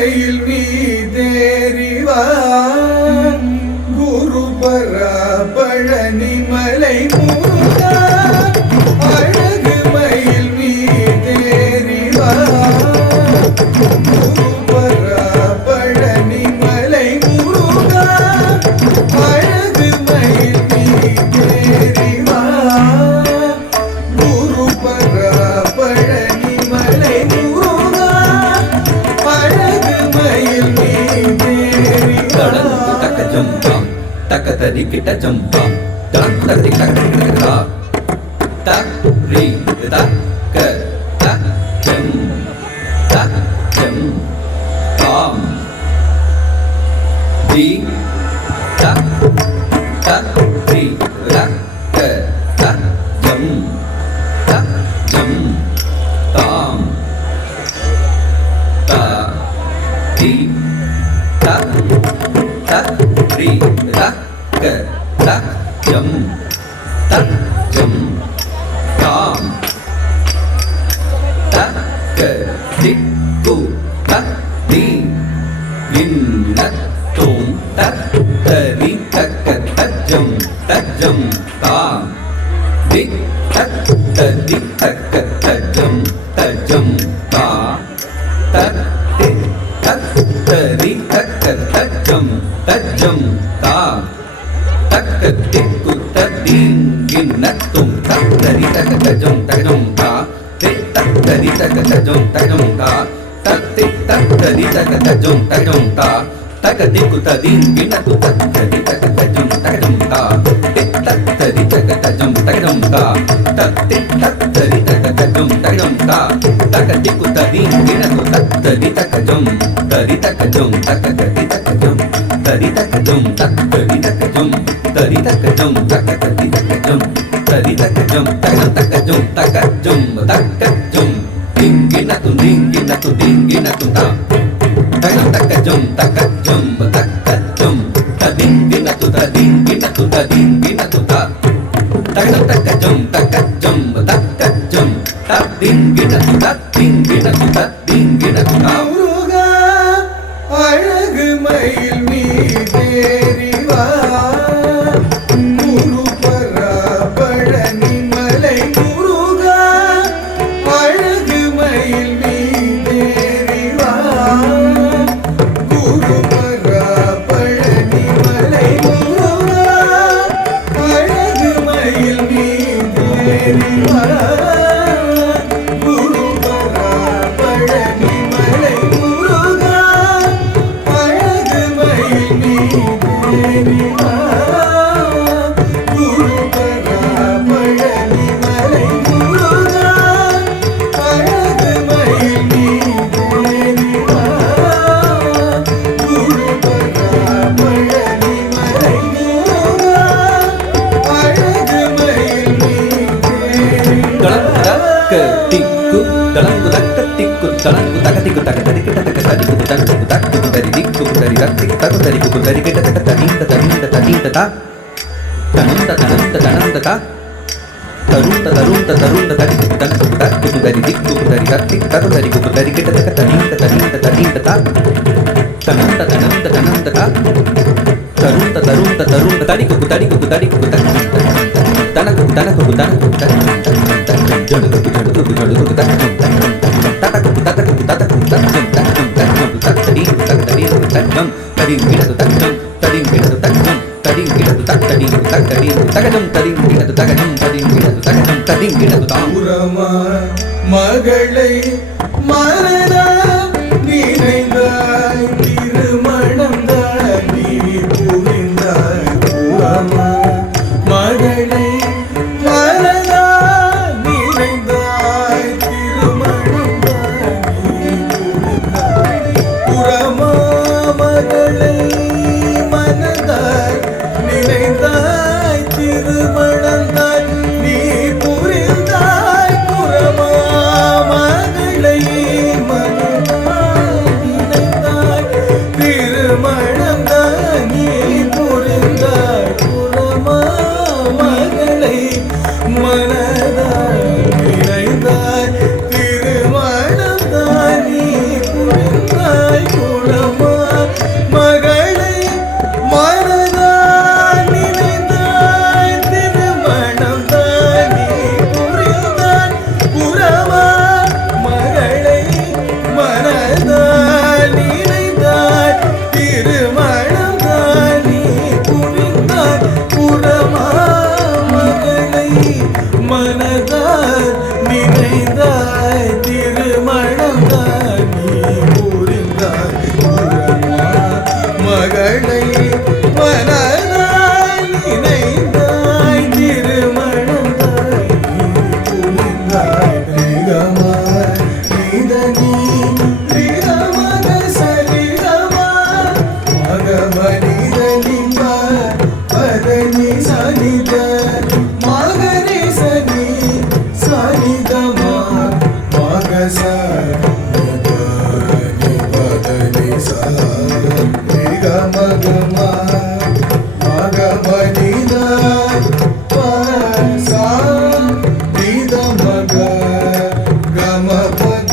மயில் மீதேறிவா குருபர பழனி மலை முருகா அழகு மயில் மீதேறிவா குருபர பழனி மலை முருகா அழகு மயில் மீதேறிவா குருபர பழனி மலை முருகா அழகு மயில் மீதேறிவா taka tadi kita jempam dalam tadi kita tak ri tak ke tak jem pam di tak ri tak ke tak jem pam tak di tak ri tak ke tak jem tam tak ke diku tak di minat tum tak teri tak tajam tam dik tak teri tak tajam ta tak dik tak teri tak tajam ta takatiku tadinginatum tak dari takajum ta tak dari takajum ta tak dari takajum ta takatiku tadinginatum tak dari takajum ta tak dari takajum ta tak dari takajum ta takatiku tadinginatum tak dari takajum dari takajum tak dari takajum dari takajum tak dari takajum dari takajum tak dari takajum dari takajum takajum dinginatum ta takajum tadinginatum ta takajum tadinginatum ta முருகா அழகு மயில் மீதேறிவா குருபர பழனி மலை முருகா அழகு மயில் மீதேறிவா குருபர பழனி மலை முருகா அழகு மயில் மீதேறிவா ketiku dalamku takatiku dalamku takatiku takatadi kita takatadi ku dari dikku dari ratik taku dari kuku dari kita takatadi tadi ta tanam ta tarun tadi dan kuku dari dikku dari ratik taku dari kuku dari kita takatadi tadi ta tanam ta tarun tadi kuku tanah மகளை மனதா நினைந்தாய் திருமணம் தாண்டி புரிந்தாய் புறமா மகளை மனதா நினைந்தாய் திருமணம் தாண்டி புரிந்தாய் புறமா மகளை மனதாய் நினைந்தாய் திருமணம் தான் நீ புரிந்தாய் புறமா மகளை மனதாய் நினைந்தாய் புரிந்தாய் திருமணம் தான் நீ புரிந்தாய் புறமா மகளை மனதாய் நினைந்தாய் திருமணம் தான் நீ புரிந்தாய் திரிகமா நீதனி திரிகமக சரிகமா மகமனிதனி பதனி சனித மகரி சனி சனிதமா மகச மகனி பதனி சரிகமகமா மகமனித பசா நித மக கம பக